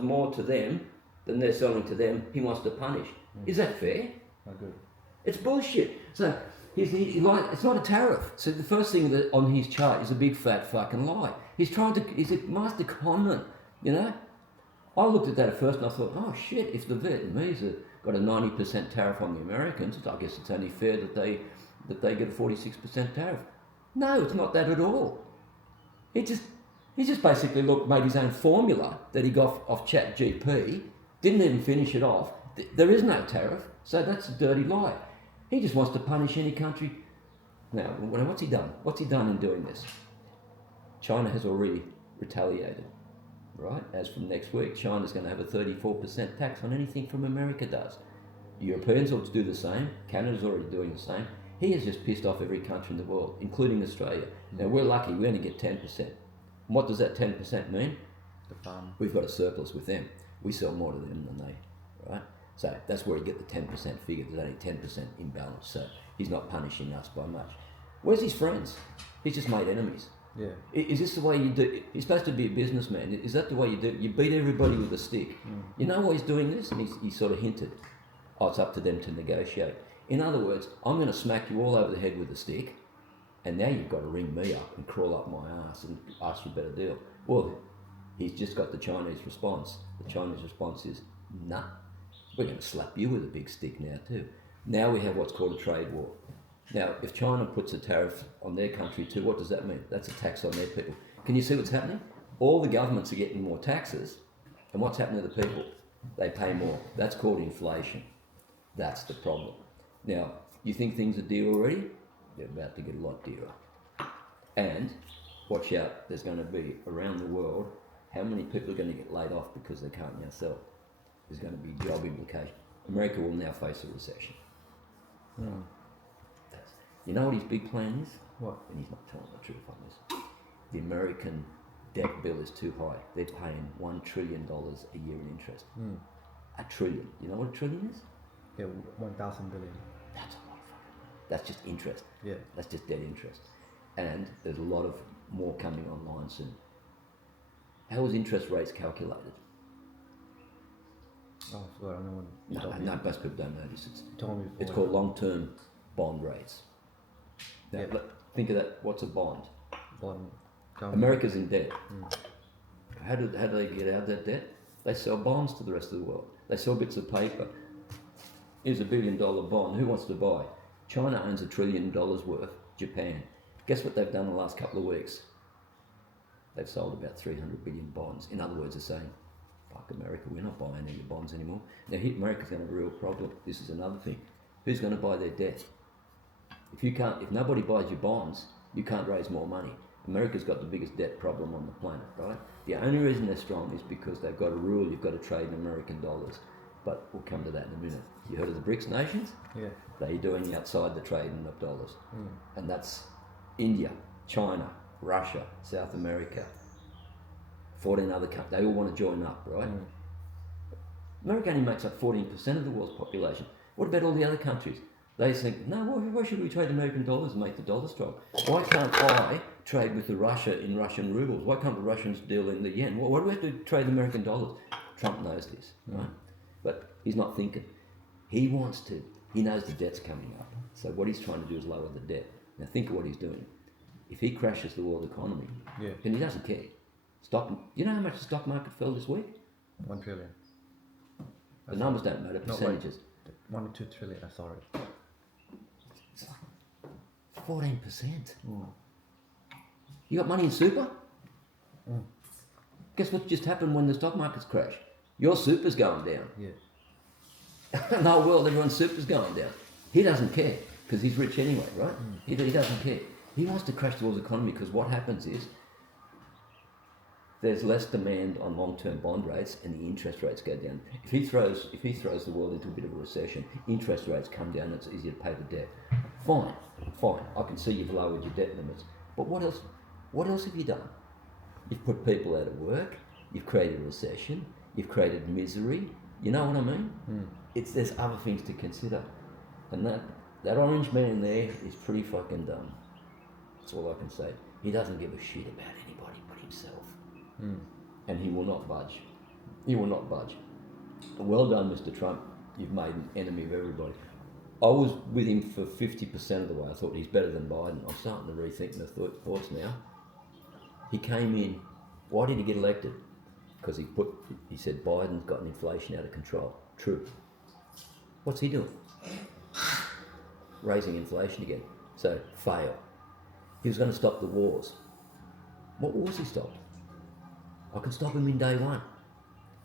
more to them than they're selling to them, he wants to punish. Is that fair? I agree. It's bullshit. So it's not a tariff. So the first thing that on his chart is a big fat fucking lie. He's a master conman, you know? I looked at that at first and I thought, oh shit, if the Vietnamese have got a 90% tariff on the Americans, I guess it's only fair that they get a 46% tariff. No, it's not that at all. He just basically made his own formula that he got off ChatGPT, didn't even finish it off. There is no tariff, so that's a dirty lie. He just wants to punish any country. Now, what's he done? What's he done in doing this? China has already retaliated, right? As from next week, China's going to have a 34% tax on anything from America does. Europeans ought to do the same. Canada's already doing the same. He has just pissed off every country in the world, including Australia. Now, we're lucky, we only get 10%. And what does that 10% mean? We've got a surplus with them. We sell more to them than they, right? So that's where you get the 10% figure. There's only 10% imbalance. So he's not punishing us by much. Where's his friends? He's just made enemies. Yeah. Is this the way you do? He's supposed to be a businessman. Is that the way you do? You beat everybody with a stick. You know why he's doing this? And he sort of hinted, oh, it's up to them to negotiate. In other words, I'm going to smack you all over the head with a stick, and now you've got to ring me up and crawl up my ass and ask for a better deal. Well, he's just got the Chinese response. The Chinese response is, nah, we're going to slap you with a big stick now too. Now we have what's called a trade war. Now, if China puts a tariff on their country too, what does that mean? That's a tax on their people. Can you see what's happening? All the governments are getting more taxes, and what's happening to the people? They pay more. That's called inflation. That's the problem. Now, you think things are dear already? They're about to get a lot dearer. And, watch out, there's going to be, around the world, how many people are going to get laid off because they can't now sell? There's going to be job implications. America will now face a recession. You know what his big plan is? What? And he's not telling the truth on this. The American debt bill is too high. They're paying $1 trillion a year in interest. A trillion. You know what a trillion is? Yeah, 1,000 billion. That's a lot of fucking money. That's just interest. Yeah. That's just debt interest. And there's a lot of more coming online soon. How is interest rates calculated? Oh, sorry, I know what No, most people don't know this. It's before. called long-term bond rates. Now, Yeah. think of that. What's a bond? Bond. America's in debt. How do they get out of that debt? They sell bonds to the rest of the world. They sell bits of paper. Here's a $1 billion bond. Who wants to buy? China owns $1 trillion worth. Japan. Guess what they've done in the last couple of weeks? They've sold about 300 billion bonds. In other words, they're saying, fuck America, we're not buying any bonds anymore. Now, America's going to have a real problem. This is another thing. Who's going to buy their debt? If nobody buys your bonds, you can't raise more money. America's got the biggest debt problem on the planet, right? The only reason they're strong is because they've got a rule, you've got to trade in American dollars. But we'll come to that in a minute. You heard of the BRICS nations? Yeah. They're doing outside the trading of dollars. And that's India, China, Russia, South America, 14 other countries. They all want to join up, right? America only makes up 14% of the world's population. What about all the other countries? They think, no, why should we trade American dollars and make the dollar strong? Why can't I trade with Russia in Russian rubles? Why can't the Russians deal in the yen? Why do we have to trade American dollars? Trump knows this, right? But he's not thinking. He wants to. He knows the debt's coming up. So what he's trying to do is lower the debt. Now think of what he's doing. If he crashes the world economy, then he doesn't care. You know how much the stock market fell this week? 1 trillion. The numbers don't matter, percentages. 1 to 2 trillion, I saw it. It's like 14%. You got money in super? Guess what just happened when the stock markets crashed? Your super's going down. Yeah. In the whole world, everyone's super's going down. He doesn't care because he's rich anyway, right? He doesn't care. He wants to crash the world's economy because what happens is there's less demand on long-term bond rates and the interest rates go down. If he throws the world into a bit of a recession, interest rates come down, it's easier to pay the debt. Fine. I can see you've lowered your debt limits. But what else have you done? You've put people out of work, you've created a recession, you've created misery. You know what I mean? There's other things to consider. And that orange man there is pretty fucking dumb. That's all I can say. He doesn't give a shit about anybody but himself. And he will not budge. He will not budge. Well done, Mr. Trump. You've made an enemy of everybody. I was with him for 50% of the way. I thought he's better than Biden. I'm starting to rethink my thoughts now. He came in. Why did he get elected? Because he said Biden's gotten inflation out of control. True. What's he doing? Raising inflation again. So, fail. He was going to stop the wars. What wars he stopped? I can stop him in day one.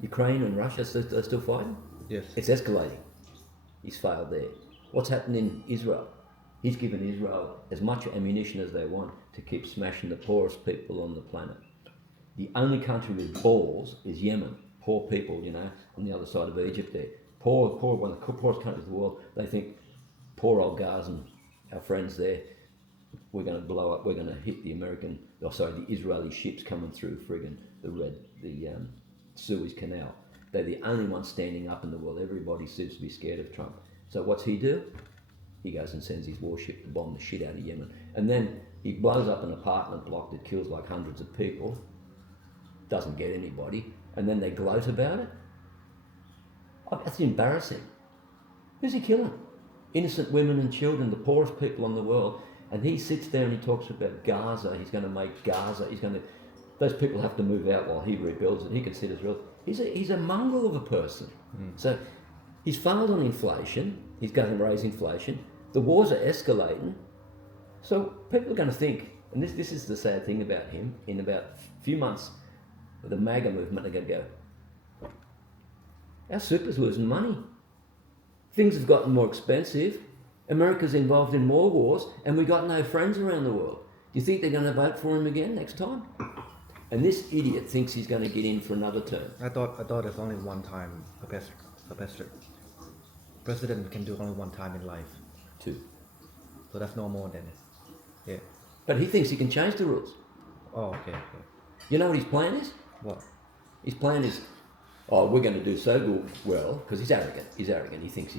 Ukraine and Russia are still fighting? Yes. It's escalating. He's failed there. What's happened in Israel? He's given Israel as much ammunition as they want to keep smashing the poorest people on the planet. The only country with balls is Yemen. Poor people, on the other side of Egypt there. Poor, one of the poorest countries in the world. They think, poor old Gaza, our friends there, we're going to blow up, we're going to hit the the Israeli ships coming through the Suez Canal. They're the only ones standing up in the world. Everybody seems to be scared of Trump. So what's he do? He goes and sends his warship to bomb the shit out of Yemen. And then he blows up an apartment block that kills like hundreds of people, doesn't get anybody, and then they gloat about it. Oh, that's embarrassing. Who's he killing? Innocent women and children, the poorest people in the world. And he sits there and he talks about Gaza. He's going to make Gaza. Those people have to move out while he rebuilds it. He considers real. He's a mongrel of a person. So he's failed on inflation. He's going to raise inflation. The wars are escalating. So people are going to think, and this is the sad thing about him, in about a few months, the MAGA movement are going to go, our super's losing money. Things have gotten more expensive. America's involved in more wars, and we got no friends around the world. Do you think they're going to vote for him again next time? And this idiot thinks he's going to get in for another term. I thought there's only one time president can do only one time in life. 2. So that's no more than it. Yeah. But he thinks he can change the rules. Oh, okay. You know what his plan is? What? His plan is, we're going to do so well, because he's arrogant. He thinks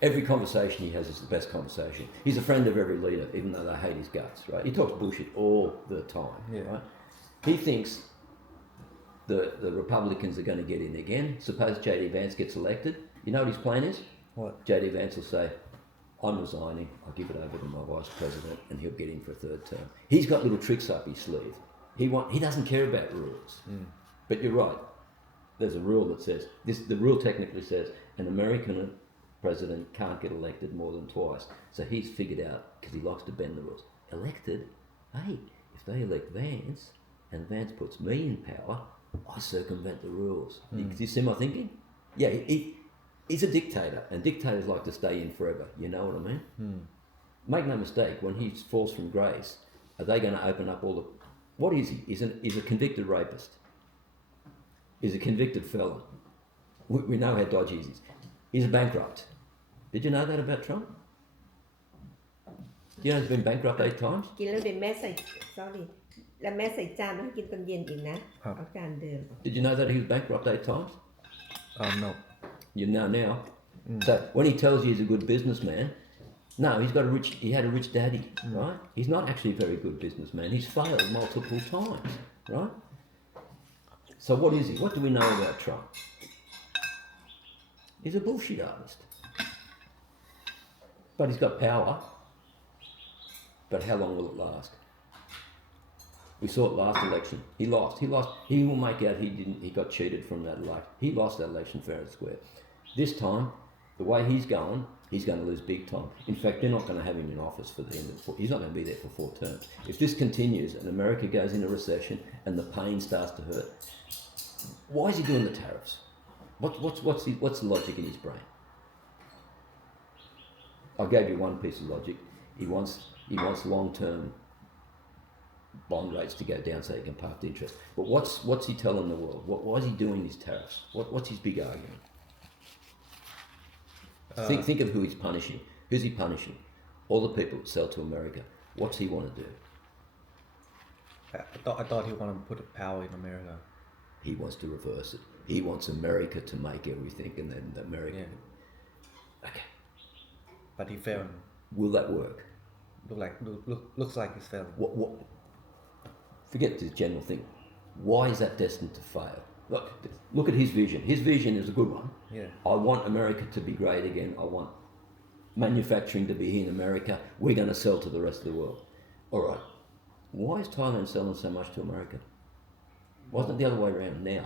every conversation he has is the best conversation. He's a friend of every leader, even though they hate his guts, right? He talks bullshit all the time, right? He thinks the Republicans are going to get in again. Suppose J.D. Vance gets elected. You know what his plan is? What? J.D. Vance will say, I'm resigning, I'll give it over to my vice president, and he'll get in for a third term. He's got little tricks up his sleeve. He doesn't care about rules. But you're right. There's a rule that says, the rule technically says an American president can't get elected more than twice. So he's figured out, because he likes to bend the rules. Elected? Hey, if they elect Vance, and Vance puts me in power, I circumvent the rules. Do you see my thinking? Yeah, he's a dictator, and dictators like to stay in forever. You know what I mean? Make no mistake, when he falls from grace, are they going to open up all the... What is he? He's a convicted rapist. He's a convicted felon. We know how dodgy he is. He's a bankrupt. Did you know that about Trump? You know he's been bankrupt 8 times? กินแล้วเดี๋ยวแม่ใส่ sorry แล้วแม่ใส่จานแล้วให้กินตอนเย็นอีกนะ เอาจานเดิม Did you know that he was bankrupt 8 times? No. You know now. So when he tells you he's a good businessman, no, he had a rich daddy, right? He's not actually a very good businessman. He's failed multiple times, right? So what is he? What do we know about Trump? He's a bullshit artist. But he's got power. But how long will it last? We saw it last election. He lost. He will make out he got cheated from that election. He lost that election fair and square. This time, the way he's going to lose big time. In fact, they're not going to have him in office for the end of he's not going to be there for 4 terms. If this continues and America goes into recession and the pain starts to hurt, why is he doing the tariffs? What's the logic in his brain? I gave you one piece of logic. He wants long-term bond rates to go down so he can pay off the interest. But what's he telling the world? Why is he doing these tariffs? What's his big argument? Think of who he's punishing. Who's he punishing? All the people that sell to America. What's he want to do? I thought he wanted to put power in America. He wants to reverse it. He wants America to make everything, and then America. Yeah. Okay. But he failed. Will that work? Looks like he's failing. What? Forget the general thing. Why is that destined to fail? look at his vision. His vision is a good one. Yeah. I want America to be great again. I want manufacturing to be here in America. We're going to sell to the rest of the world. All right. Why is Thailand selling so much to America? Wasn't it the other way around now?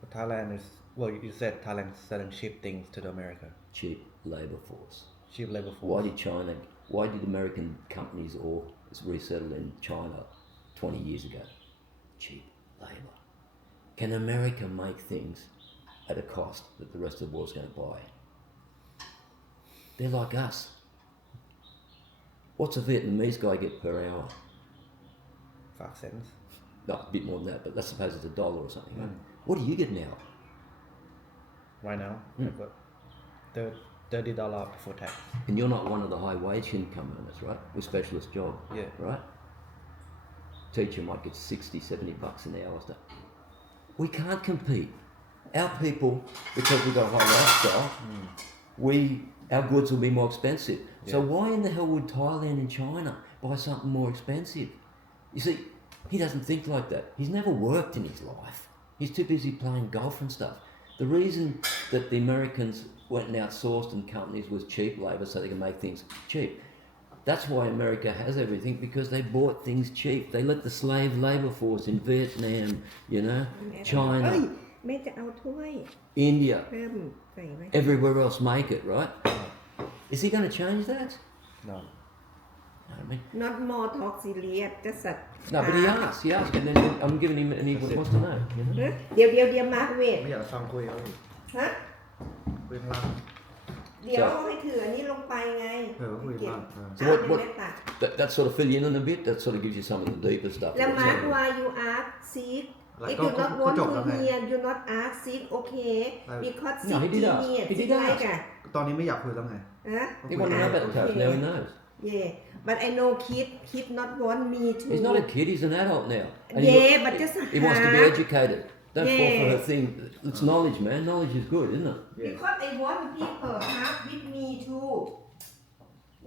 But Thailand is, well, you said Thailand selling cheap things to the America. Cheap labor force. Cheap labor Why force. why did American companies all resettle in China 20 years ago? Cheap labor. Can America make things at a cost that the rest of the world's going to buy? They're like us. What's a Vietnamese guy get per hour? 5 cents. No, a bit more than that, but let's suppose it's $1 or something, right? What do you get now? Right now, I've got $30 before tax. And you're not one of the high wage income earners, right? With specialist job, Yeah. right? Teacher might get 60, 70 bucks an hour. Stuff. We can't compete. Our people, because we've got a high lifestyle, our goods will be more expensive. So Yeah. why in the hell would Thailand and China buy something more expensive? You see, he doesn't think like that. He's never worked in his life. He's too busy playing golf and stuff. The reason that the Americans went and outsourced in companies was cheap labor so they can make things cheap. That's why America has everything, because they bought things cheap. They let the slave labor force in Vietnam, you know, เอ้ย China, แม่จะเอาถ้วย India, เพิ่มใส่ไว้ everywhere else make it, right? Is he going to change that? No. I mean, not more talk serious just a no, but he asked, and then I'm giving him, and he wants to know. You know? ฮะเดี๋ยวมาร์คเวท ไม่อยากฟังคุยเขา ฮะ คุยข้างล่าง เดี๋ยวให้ถืออันนี้ลงไปไง คุย เก็บ บ้าง So what- เดี๋ยว what- ไม่ตัด That sort of fill you in a bit. That sort of gives you some of the deeper stuff. แล้ว What's มาร์ค happening. why you ask seek แล้ว if ก็ you not ก็ want จ to บแล้วไง hear you not ask seek okay แล้ว because No, he did seek ask. genius He did seek like ask. อะ ตอนนี้ไม่อยากคุยแล้วไง ฮะ He wanted to know about the tariffs. Now he knows. yeah but I know kid not want me to He's not a kid. He's an adult now. And he yeah wa- but just he wants to be half. educated. Don't fall for her Yes. thing. It's knowledge, man. Knowledge is good, isn't it? because I want people have with me too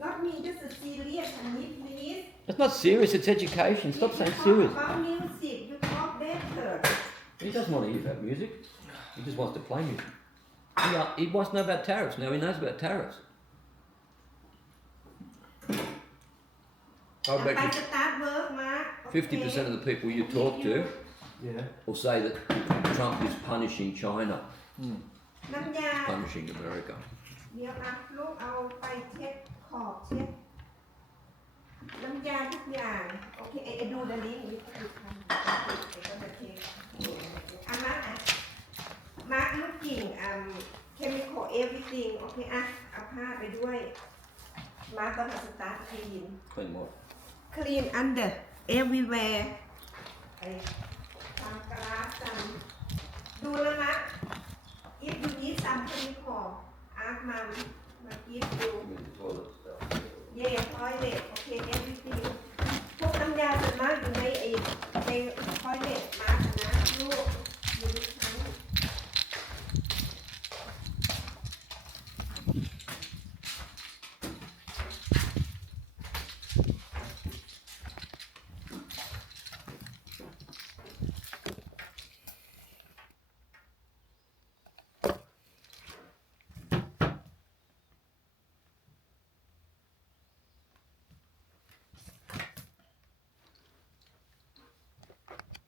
not me just a serious and me please It's not serious. It's education. Stop If saying you serious. talk about music you talk better He doesn't want to hear about music. He just wants to play music. He wants to know about tariffs. Now he knows about tariffs. I ไป bet สตาร์ทเวิร์กมา 50% of the people you talk to Yeah. will say that Trump is punishing China, น้ำยา punishing America. เดี๋ยวอ่ะลูกเอาไปเช็ดขอบเช็ดน้ำยาทุกอย่าง โอเคไอ้ดูดาลิงนี่คือทำไอ้ก็จะเช็ดอ่ะมาร์คลูกกิ่งchemical everything โอเคอ่ะเอาผ้าไปด้วย มาร์คก็มาสตาร์ทคลีน Clean what? clean under everywhere ไอ้